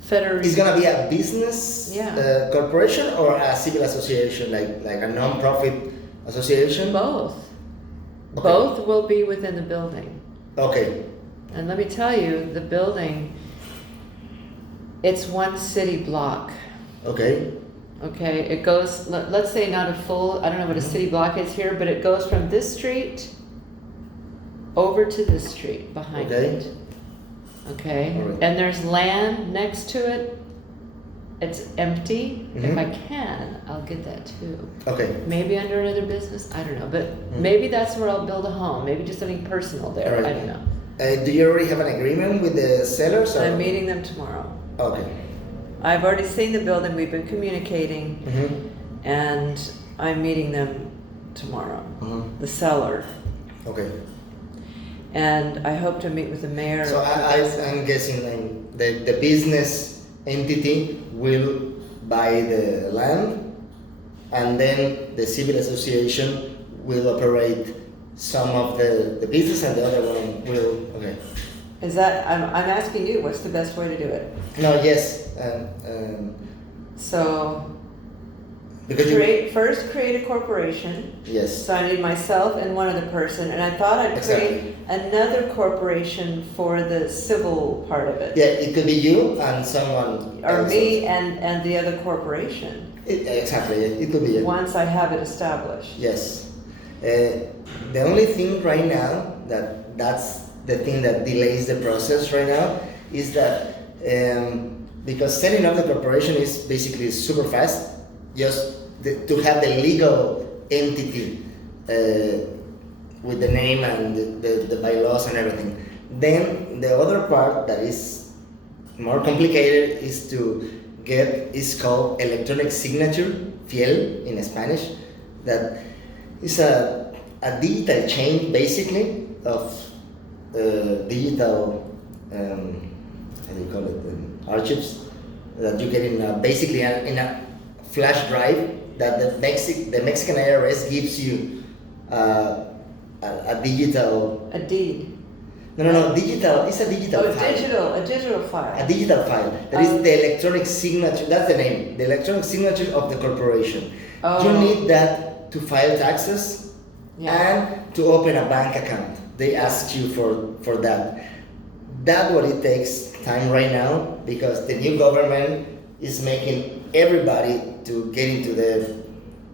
Federated. It's gonna be a business corporation or a civil association, like a non-profit association? Both. Okay. Both will be within the building. Okay. And let me tell you, the building, it's one city block. Okay. Okay, it goes, let's say not a full, I don't know what a city block is here, but it goes from this street over to this street behind Okay. it. Okay, All right. and there's land next to it. It's empty. If Mhm. I can, I'll get that too. Okay. Maybe under another business, I don't know, but Mhm. maybe that's where I'll build a home. Maybe just something personal there. All right. I don't know. Do you already have an agreement with the sellers? Or? I'm meeting them tomorrow. Okay. I've already seen the building. We've been communicating, Mm-hmm. and I'm meeting them tomorrow. Mm-hmm. The seller. Okay. And I hope to meet with the mayor. So I'm guessing the business entity will buy the land, and then the civil association will operate some of the business, and the other one will. Okay. Is that, I'm asking you, what's the best way to do it? No. Yes. So, Because you, first create a corporation. yes. So I need myself and one other person, and I thought I'd create another corporation for the civil part of it. Yeah, it could be you and someone. Or else. me and the other corporation, Exactly. It could be you. once I have it established. Yes. The only thing right now that's the thing that delays the process right now is that because setting up the corporation is basically super fast, just to have the legal entity with the name and the bylaws and everything. Then the other part that is more complicated is to get, is called electronic signature, fiel in Spanish, that is a digital chain basically of digital, how do you call it, archives that you get in basically in a flash drive that the Mexican IRS gives you a digital. A deed. No, digital. It's a digital file. A digital file. A digital file. That is the electronic signature. That's the name. The electronic signature of the corporation. Oh. You need that to file taxes and to open a bank account. They ask you for that. That's what it takes time right now because the new government is making everybody to get into the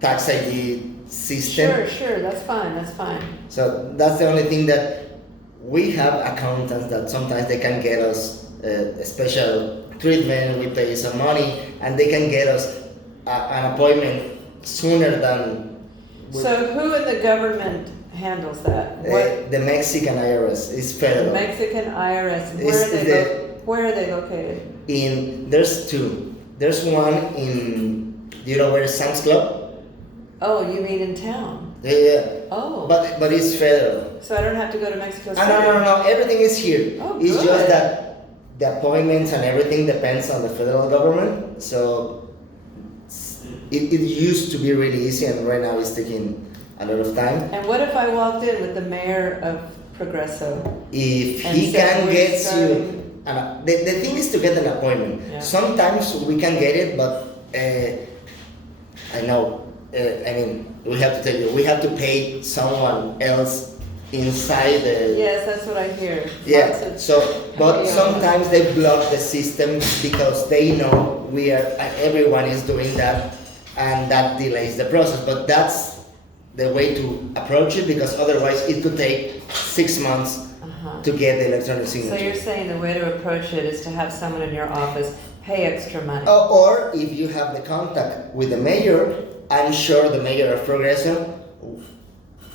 tax ID system. Sure, that's fine. So that's the only thing that we have accountants that sometimes they can get us a special treatment, we pay some money, and they can get us an appointment sooner than. So who in the government handles that? The Mexican IRS is federal. The Mexican IRS. Where are they located? There's two. There's one in, do you know where Sam's Club? Oh, you mean in town? Yeah. Oh. But it's federal. So I don't have to go to Mexico City? No. Everything is here. Oh, it's good. just that the appointments and everything depends on the federal government. So it used to be really easy, and right now it's taking a lot of time. And what if I walked in with the mayor of Progreso? If And he said can we're get starting- you, the thing is to get an appointment. Yeah. Sometimes we can get it, but I know. I mean, we have to tell you, we have to pay someone else inside the. Yes, that's what I hear. Lots Yeah. of- So, but Yeah. sometimes they block the system because they know everyone is doing that, and that delays the process. But that's the way to approach it because otherwise it could take 6 months to get the electronic signature. So you're saying the way to approach it is to have someone in your office pay extra money? Or if you have the contact with the mayor, I'm sure the mayor of Progreso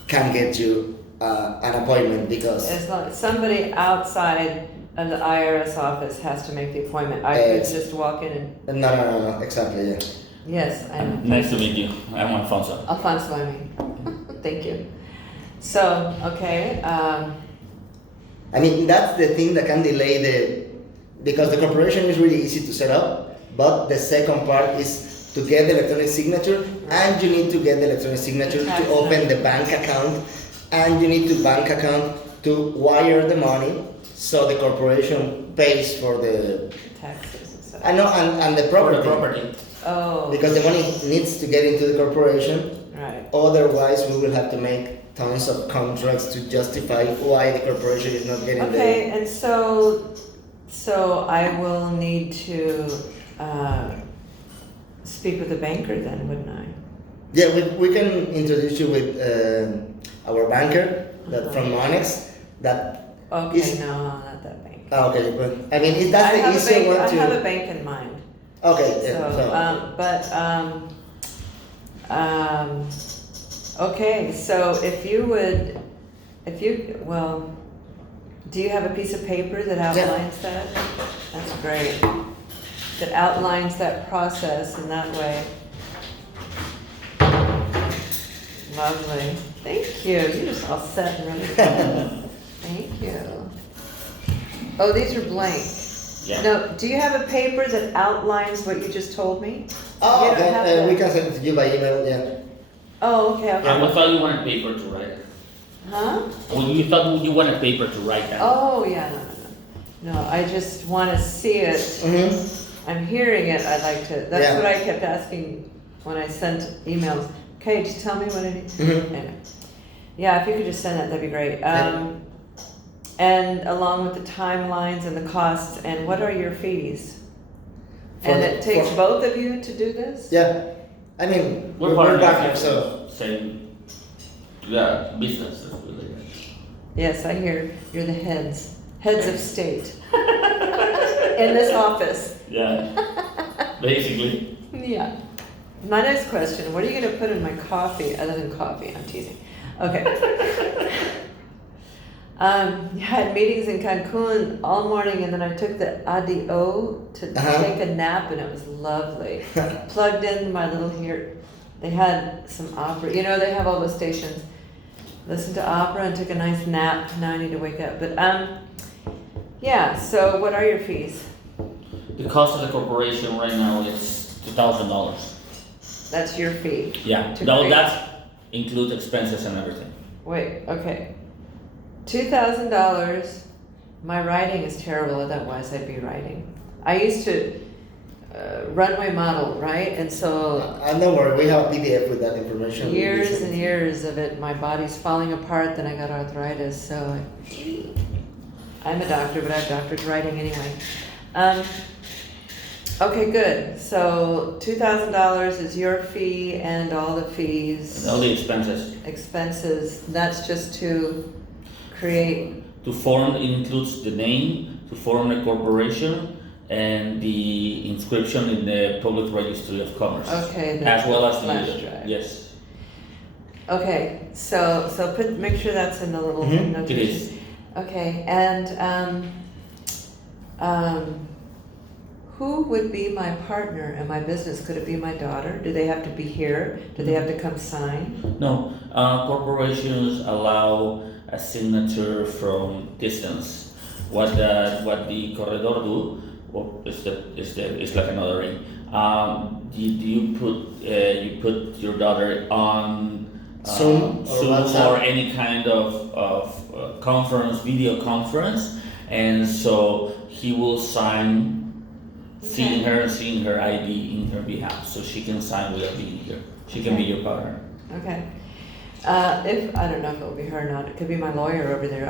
can get you an appointment because. As long as somebody outside of the IRS office has to make the appointment. I could just walk in and, No, exactly, yeah. yes, I know. Nice to meet you. I'm Alfonso. Alfonso, I mean. Thank you. So, okay, I mean, that's the thing that can delay because the corporation is really easy to set up, but the second part is to get the electronic signature, and you need to get the electronic signature to open the bank account, and you need to bank account to wire the money so the corporation pays for the taxes and say? I know, and the For the property. property. Oh, Because the money needs to get into the corporation. right. Otherwise, we will have to make tons of contracts to justify why the corporation is not getting Okay, and so I will need to speak with the banker then, wouldn't I? Yeah, we can introduce you with our banker that from Monex. That Okay, Is- no, not that bank. okay, but I mean, if that's the easier one I to. have a bank in mind. Okay, yeah, Okay, so do you have a piece of paper that outlines that? That's great. That outlines that process in that way. Lovely. Thank you. You're just all set and ready. Thank you. Oh, these are blank. Yeah. No, do you have a paper that outlines what you just told me? Oh, You don't have okay, that. we can send it to you by email. Yeah. Oh, okay, I okay. thought you wanted paper to write. Huh? Well, you thought you wanted paper to write down. Oh, yeah, no. No, I just want to see it. Mm-hmm. I'm hearing it, I'd like to, that's Yeah. what I kept asking when I sent emails. Okay, just tell me what it is. Mhm. Anyway. Yeah, if you could just send that, that'd be great. Yeah. And along with the timelines and the costs, and what are your fees? For And the- it takes for- both of you to do this? Yeah. I mean, We're part of partners, the so. same business. Let's put it like that. Yes, I hear you're the heads of state in this office. Yeah. Basically. Yeah. My next question, what are you gonna put in my coffee other than coffee? I'm teasing. Okay. Had meetings in Cancun all morning and then I took the ADO to Uh-huh. take a nap and it was lovely. Plugged in my little here, they had some opera, you know, they have all those stations. Listened to opera and took a nice nap. Now I need to wake up. But yeah, so what are your fees? The cost of the corporation right now is $2,000. That's your fee. Yeah. To No, create- that includes expenses and everything. Wait, okay. $2,000. My writing is terrible, otherwise I'd be writing. I used to runway model, right? And so Don't worry, we have a PDF with that information. years and years of it, my body's falling apart, then I got arthritis, so I'm a doctor, but I have doctorate writing anyway. Okay, good. So $2,000 is your fee and all the fees, And all the expenses. expenses. That's just to create. To form includes the name, to form a corporation, and the inscription in the Public Registry of Commerce. Okay. the As well as flash the, drive. yes, Okay, so make sure that's in the little Mhm, it notation. is. Okay, and who would be my partner in my business? Could it be my daughter? Do they have to be here? Do they have to come sign? No, corporations allow a signature from distance. What the corredor do, well, it's like another ring. You put your daughter on Zoom or Zoom WhatsApp? or any kind of conference, video conference, and so he will sign, seeing her ID in her behalf, so she can sign without being here. She can be your partner. Okay. If I don't know if it'll be her or not, it could be my lawyer over there.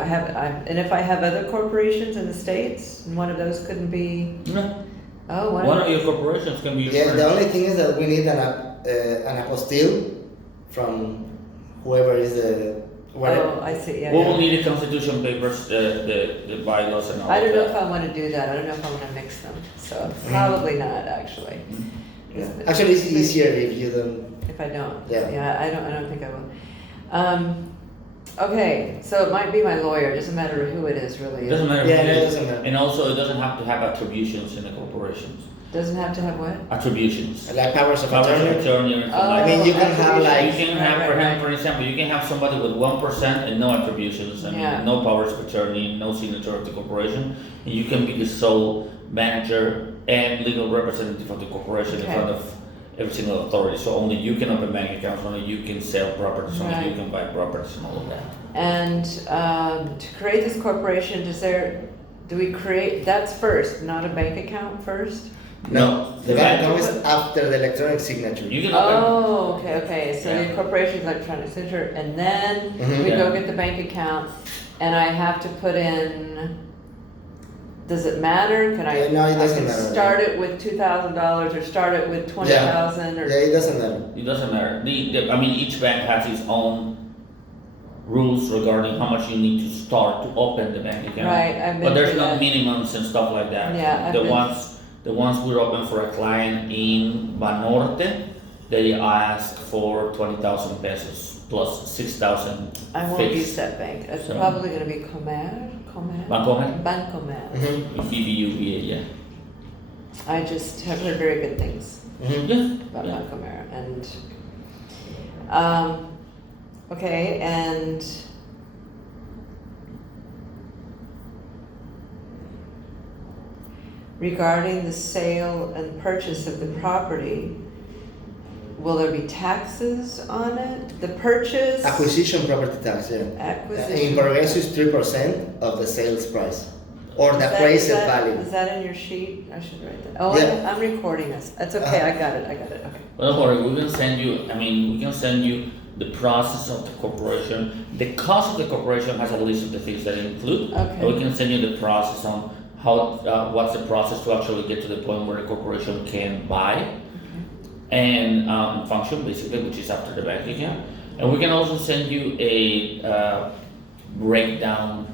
And if I have other corporations in the States, and one of those couldn't be. No. Oh, One of your corporations can be your Yeah, partner. the only thing is that we need an apostille from whoever is the. Oh, I see. Yeah. We yeah. will need the constitution papers, the bylaws and all I don't of know if that. I want to do that. I don't know if I want to mix them. So probably not actually. Yeah. Actually, it's easier if you don't. If I don't. Yeah. I don't think I will. Okay, so it might be my lawyer. It doesn't matter who it is, really. It doesn't matter Yeah, who it it is. doesn't matter. And also, it doesn't have to have attributions in the corporations. Doesn't have to have what? Attributions. Like powers of Powers of attorney. attorney or anything Oh, like I mean, you can have, that. like- You can have, Right. for example, you can have somebody with 1% and no attributions, I Yeah. mean, no powers of attorney, no signature of the corporation. And you can be the sole manager and legal representative of the corporation in Okay. front of every single authority. So only you can open bank accounts, only you can sell properties, only you Right. can buy properties and all of that. And to create this corporation, do we create, that's first, not a bank account first? No, The bank account is after the electronic signature. You can open. Oh, okay. So Yeah. the corporation's electronic signature, and then Mhm. we go Yeah. get the bank account, and I have to put in. Does it matter? Can I? Yeah, no, it doesn't I can matter. start it with $2,000, or start it with 20,000, or. Yeah, it doesn't matter. It doesn't matter. I mean, each bank has its own rules regarding how much you need to start to open the bank account. Right, I've been But there's through no that. minimums and stuff like that. Yeah, I've The been- ones we open for a client in Banorte, they ask for 20,000 pesos plus 6,000 I won't fixed. use that bank. It's So- probably gonna be Comer. Bancomer? Bancomer. Mm-hmm. BBUBA, yeah. I just have heard very good things Mm-hmm. Yeah. about yeah. Bancomer, and okay, and regarding the sale and purchase of the property, will there be taxes on it? The purchase? Acquisition property tax, yeah. Acquisition. In Progreso is 3% of the sales price or Is the that- appraised is that- value. Is that in your sheet? I should write that. Oh, Yeah. I'm recording this. That's okay, Uh-huh. I got it, okay. Well, don't worry, we can send you, we can send you the process of the corporation. The cost of the corporation has a list of the things that it include. Okay. And we can send you the process on how, what's the process to actually get to the point where a corporation can buy and function, basically, which is after the bank account. And we can also send you a breakdown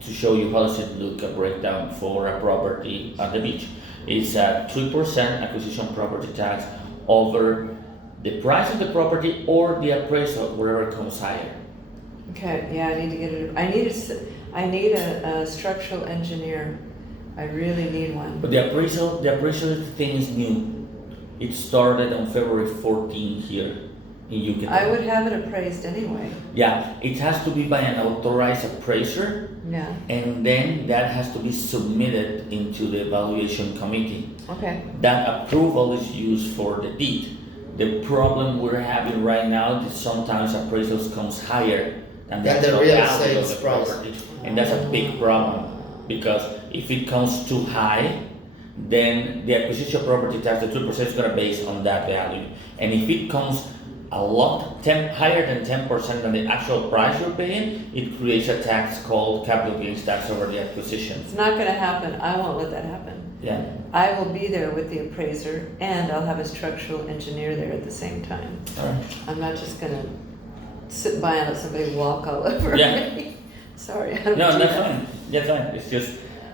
to show you how does it look, a breakdown for a property at the beach. It's a 3% acquisition property tax over the price of the property or the appraisal, wherever comes higher. Okay, yeah, I need to get it, I need a structural engineer. I really need one. But the appraisal thing is new. It started on February 14 here in Yucatan. I would have it appraised anyway, Yeah, it has to be by an authorized appraiser, yeah, and then that has to be submitted into the evaluation committee. okay. That approval is used for the deed. The problem we're having right now is sometimes appraisals comes higher than the Than the actual real value of sales the price. property. And that's a big problem, because if it comes too high, then the acquisition property tax, the 2% is gonna base on that value. And if it comes a lot, higher than 10% than the actual price you're paying, it creates a tax called capital gains tax over the acquisition. It's not gonna happen, I won't let that happen. Yeah. I will be there with the appraiser, and I'll have a structural engineer there at the same time. All right. I'm not just gonna sit by and let somebody walk all over Yeah. me. Sorry, I don't No, do that's that. fine. That's fine.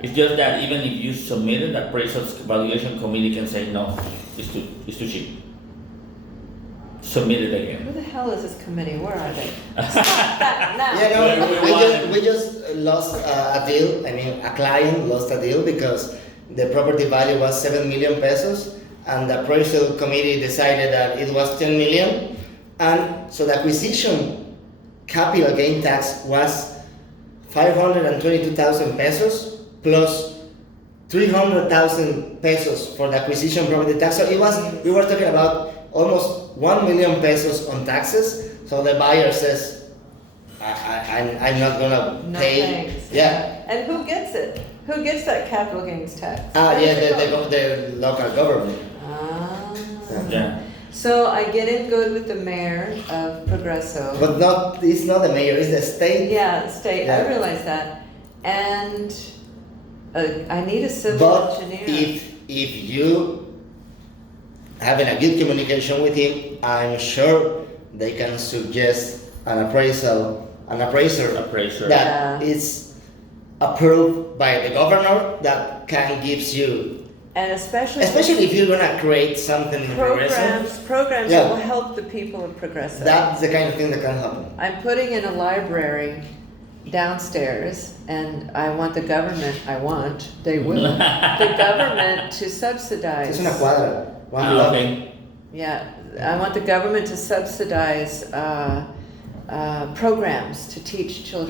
It's just that even if you submit it, the appraisals evaluation committee can say no, it's too cheap. Submit it again. Who the hell is this committee? Where are they? Stop that now. Yeah, no, We we just lost a deal. I mean, a client lost a deal because the property value was 7 million pesos, and the appraisal committee decided that it was 10 million, and so the acquisition capital gain tax was 522,000 pesos plus 300,000 pesos for the acquisition property tax. So we were talking about almost 1 million pesos on taxes. So the buyer says, I'm not gonna No pay. thanks. Yeah. And who gets it? Who gets that capital gains tax? Yeah, the local government. Ah. Yeah. So I get in good with the mayor of Progreso. But it's not the mayor, it's the state. Yeah, state, I Yeah. realize that. And I need a civil But engineer. if you having a good communication with him, I'm sure they can suggest an appraiser Appraiser. that Yeah. is approved by the governor that can gives you, And especially if you're gonna create something in Progreso, programs Yeah. that will help the people of Progreso. that's the kind of thing that can happen. I'm putting in a library downstairs, and I want the government, they will, the government to subsidize. Es una cuadra, one block. Okay. Yeah, I want the government to subsidize programs to teach children